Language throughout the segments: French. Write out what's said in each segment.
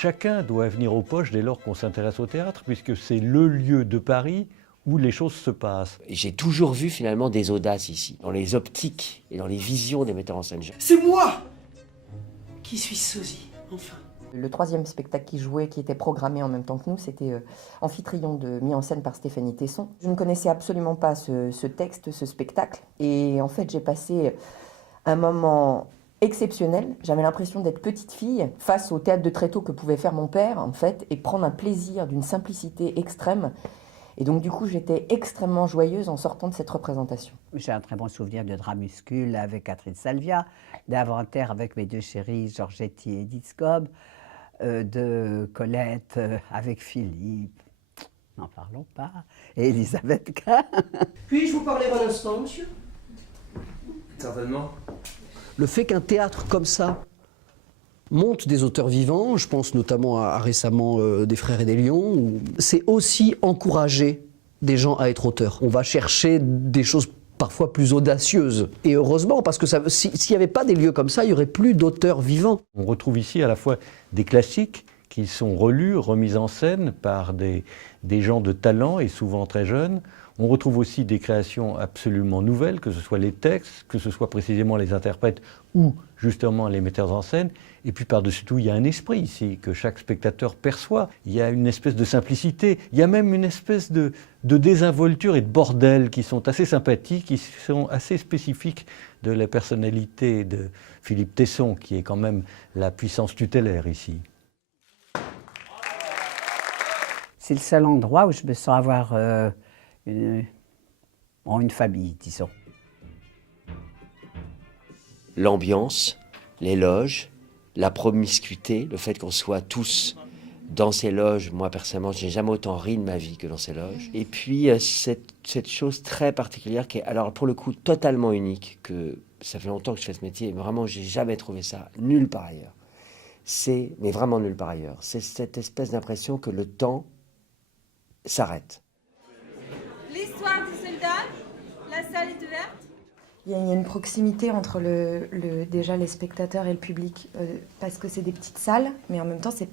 Chacun doit venir aux Poches dès lors qu'on s'intéresse au théâtre, puisque c'est le lieu de Paris où les choses se passent. J'ai toujours vu finalement des audaces ici, dans les optiques et dans les visions des metteurs en scène. C'est moi qui suis sosie, enfin. Le troisième spectacle qui jouait, qui était programmé en même temps que nous, c'était Amphitryon, mis en scène par Stéphanie Tesson. Je ne connaissais absolument pas ce texte, ce spectacle. Et en fait, j'ai passé un moment exceptionnel. J'avais l'impression d'être petite fille face au théâtre de Tréteau que pouvait faire mon père, en fait, et prendre un plaisir d'une simplicité extrême. Et donc, du coup, j'étais extrêmement joyeuse en sortant de cette représentation. J'ai un très bon souvenir de Dramuscule avec Catherine Salvia, d'Inventaire avec mes deux chéris, Georgetti et Edith Scob, de Colette avec Philippe, n'en parlons pas, et Elisabeth Kahn. Puis-je vous parler un instant, monsieur? Certainement. Le fait qu'un théâtre comme ça monte des auteurs vivants, je pense notamment à récemment des Frères et des Lions, c'est aussi encourager des gens à être auteurs. On va chercher des choses parfois plus audacieuses. Et heureusement, parce que s'il n'y avait pas des lieux comme ça, il n'y aurait plus d'auteurs vivants. On retrouve ici à la fois des classiques qui sont relus, remis en scène par des gens de talent et souvent très jeunes. On retrouve aussi des créations absolument nouvelles, que ce soit les textes, que ce soit précisément les interprètes ou justement les metteurs en scène. Et puis par-dessus tout, il y a un esprit ici que chaque spectateur perçoit. Il y a une espèce de simplicité, il y a même une espèce de désinvolture et de bordel qui sont assez sympathiques, qui sont assez spécifiques de la personnalité de Philippe Tesson, qui est quand même la puissance tutélaire ici. C'est le seul endroit où je me sens avoir une famille, disons. L'ambiance, les loges, la promiscuité, le fait qu'on soit tous dans ces loges. Moi, personnellement, je n'ai jamais autant ri de ma vie que dans ces loges. Et puis, cette chose très particulière qui est, alors pour le coup, totalement unique, que ça fait longtemps que je fais ce métier, mais vraiment, je n'ai jamais trouvé ça nulle part ailleurs. Mais vraiment nulle part ailleurs. C'est cette espèce d'impression que le temps s'arrête. L'histoire du soldat, la salle est ouverte. Il y a une proximité entre déjà les spectateurs et le public, parce que c'est des petites salles, mais en même temps, c'est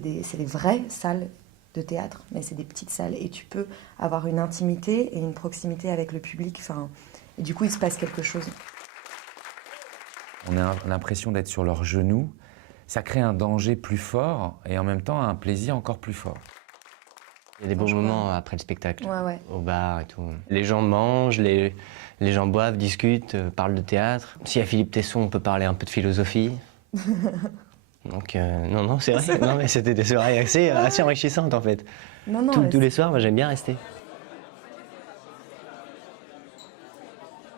des vraies salles de théâtre, mais c'est des petites salles. Et tu peux avoir une intimité et une proximité avec le public, et du coup, il se passe quelque chose. On a l'impression d'être sur leurs genoux. Ça crée un danger plus fort et en même temps un plaisir encore plus fort. Il y a des bons moments après le spectacle, ouais. au bar et tout. Les gens mangent, les gens boivent, discutent, parlent de théâtre. S'il y a Philippe Tesson, on peut parler un peu de philosophie. Donc, non, c'est vrai. Non, mais c'était des soirées assez enrichissantes, en fait. Tous les soirs, moi, j'aime bien rester.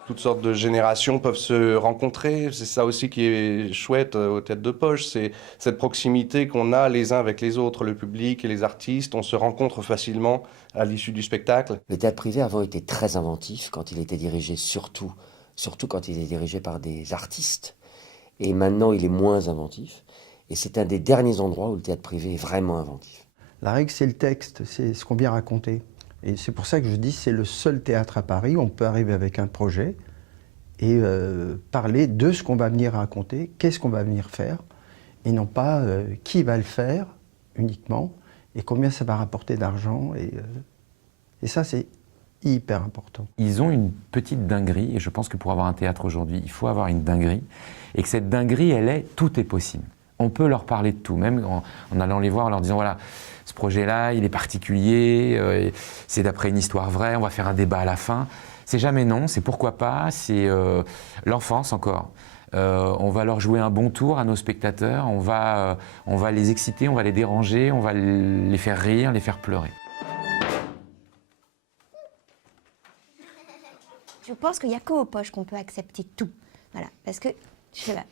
Toutes sortes de générations peuvent se rencontrer. C'est ça aussi qui est chouette au Théâtre de Poche, c'est cette proximité qu'on a les uns avec les autres, le public et les artistes. On se rencontre facilement à l'issue du spectacle. Le théâtre privé avant était très inventif quand il était dirigé surtout quand il est dirigé par des artistes. Et maintenant, il est moins inventif. Et c'est un des derniers endroits où le théâtre privé est vraiment inventif. La règle, c'est le texte, c'est ce qu'on vient raconter. Et c'est pour ça que je dis c'est le seul théâtre à Paris où on peut arriver avec un projet et parler de ce qu'on va venir raconter, qu'est-ce qu'on va venir faire, et non pas qui va le faire uniquement, et combien ça va rapporter d'argent. Et ça, c'est hyper important. Ils ont une petite dinguerie, et je pense que pour avoir un théâtre aujourd'hui, il faut avoir une dinguerie, et que cette dinguerie, tout est possible. On peut leur parler de tout, même en allant les voir, en leur disant, voilà, ce projet-là, il est particulier, c'est d'après une histoire vraie, on va faire un débat à la fin. C'est jamais non, c'est pourquoi pas, c'est l'enfance encore. On va leur jouer un bon tour à nos spectateurs, on va les exciter, on va les déranger, on va les faire rire, les faire pleurer. Je pense qu'il n'y a qu'aux Poches qu'on peut accepter tout. Voilà, parce que, je sais pas,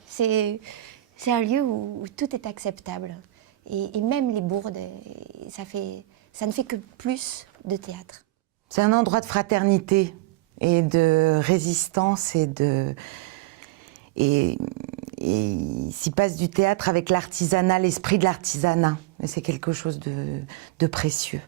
c'est un lieu où tout est acceptable. Et même les bourdes, ça ne fait que plus de théâtre. C'est un endroit de fraternité et de résistance et il s'y passe du théâtre avec l'artisanat, l'esprit de l'artisanat. C'est quelque chose de précieux.